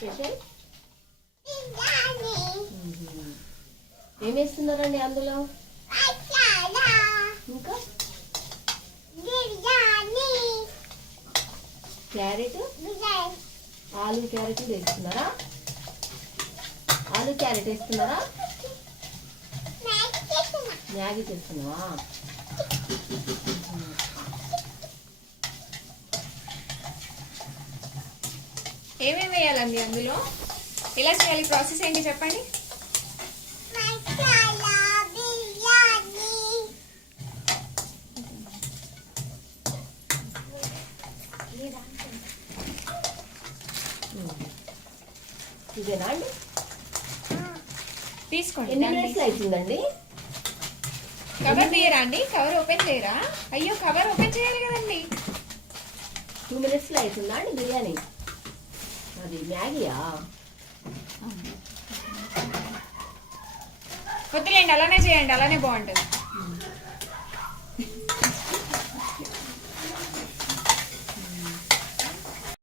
Special ఏం వేస్తున్నారండి అందులో? ఇంకా క్యారెట్, ఆలు క్యారెట్ వేస్తున్నారా? ఆలు క్యారెట్ వేస్తున్నారా? మ్యాగీ చేస్తున్నావా? ఏమేమి వేయాలండి అందులో? ఎలా చేయాలి? ప్రాసెస్ ఏంటి చెప్పండి. ఇదేనా అండి? తీసుకోండి. ఎన్ని మినిట్స్ అవుతుందండి? కవర్ తీయరా అండి? కవర్ ఓపెన్ చేయరా? అయ్యో, కవర్ ఓపెన్ చేయాలి కదండి. 2 minutes అవుతుందా అండి బిర్యానీ? అది మ్యాగీయా? వద్దులేండి, అలానే చేయండి, అలానే బాగుంటుంది.